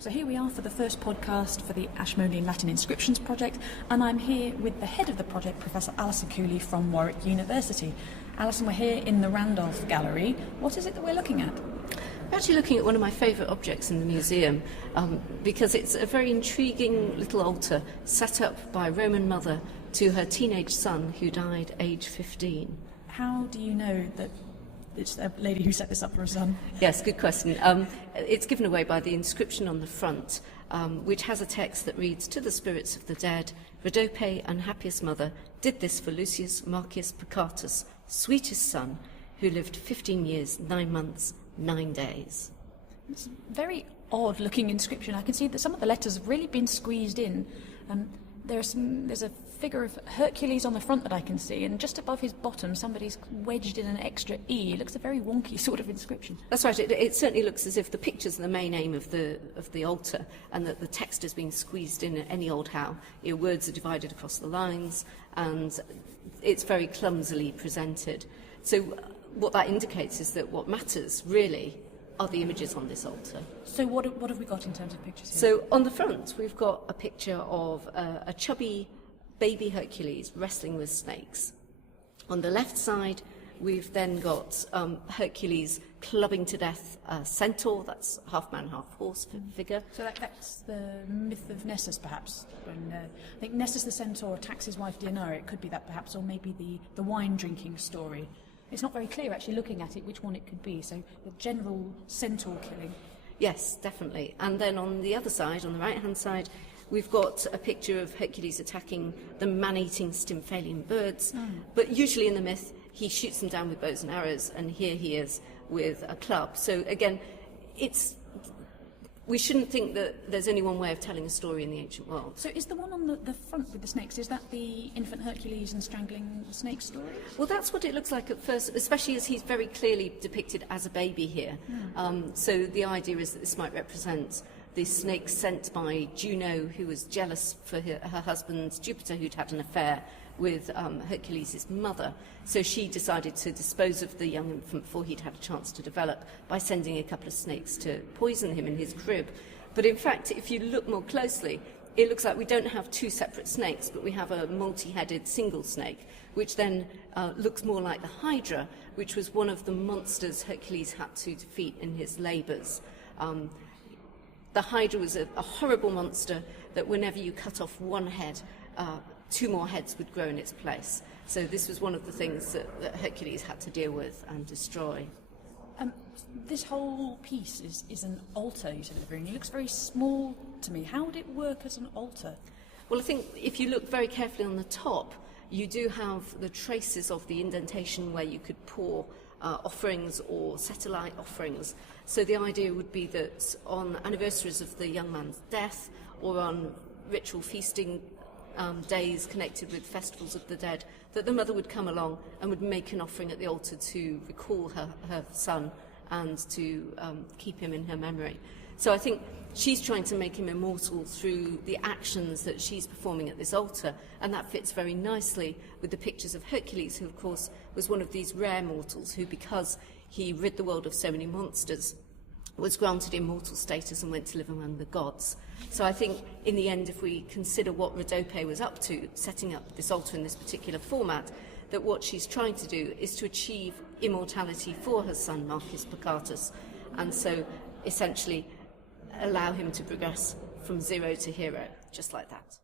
So here we are for the first podcast for the Ashmolean Latin Inscriptions project, and I'm here with the head of the project, Professor Alison Cooley from Warwick University. Alison, we're here in the Randolph Gallery. What is it that we're looking at? We're actually looking at one of my favourite objects in the museum because it's a very intriguing little altar set up by a Roman mother to her teenage son who died aged 15. How do you know that it's a lady who set this up for her son? Yes, good question. It's given away by the inscription on the front, which has a text that reads, "To the spirits of the dead, Rhodope, unhappiest mother, did this for Lucius Marcius Picatus, sweetest son, who lived 15 years, 9 months, 9 days." It's a very odd looking inscription. I can see that some of the letters have really been squeezed in. There's a figure of Hercules on the front that I can see, and just above his bottom somebody's wedged in an extra E. It looks a very wonky sort of inscription. That's right. It certainly looks as if the pictures are the main aim of the altar, and that the text has been squeezed in any old how. Your words are divided across the lines, and it's very clumsily presented. So what that indicates is that what matters really are the images on this altar. So what have we got in terms of pictures here? So on the front we've got a picture of a chubby baby Hercules wrestling with snakes. On the left side we've then got Hercules clubbing to death a centaur. That's half man, half horse figure. So that's the myth of Nessus, perhaps. When I think Nessus the centaur attacks his wife Deianira. It could be that, perhaps, or maybe the wine drinking story. It's not very clear, actually, looking at it, which one it could be. So the general centaur killing. Yes, definitely. And then on the other side, on the right-hand side, we've got a picture of Hercules attacking the man-eating Stymphalian birds. But usually in the myth, he shoots them down with bows and arrows, and here he is with a club. So again, we shouldn't think that there's only one way of telling a story in the ancient world. So is the one on the front with the snakes, is that the infant Hercules and strangling the snake story? Well, that's what it looks like at first, especially as he's very clearly depicted as a baby here. So the idea is that this might represent the snake sent by Juno, who was jealous for her husband Jupiter, who'd had an affair with Hercules' mother. So she decided to dispose of the young infant before he'd had a chance to develop by sending a couple of snakes to poison him in his crib. But in fact, if you look more closely, it looks like we don't have two separate snakes, but we have a multi-headed single snake, which then looks more like the Hydra, which was one of the monsters Hercules had to defeat in his labours. The Hydra was a horrible monster that whenever you cut off one head, 2 more heads would grow in its place. So this was one of the things that Hercules had to deal with and destroy. This whole piece is an altar, you said at the beginning. It looks very small to me. How would it work as an altar? Well, I think if you look very carefully on the top, you do have the traces of the indentation where you could pour offerings or satellite offerings. So the idea would be that on anniversaries of the young man's death, or on ritual feasting days connected with festivals of the dead, that the mother would come along and would make an offering at the altar to recall her son and to keep him in her memory. So I think she's trying to make him immortal through the actions that she's performing at this altar, and that fits very nicely with the pictures of Hercules, who of course was one of these rare mortals who, because he rid the world of so many monsters, was granted immortal status and went to live among the gods. So I think in the end, if we consider what Rhodope was up to, setting up this altar in this particular format, that what she's trying to do is to achieve immortality for her son Marcius Picatus, and so essentially allow him to progress from zero to hero, just like that.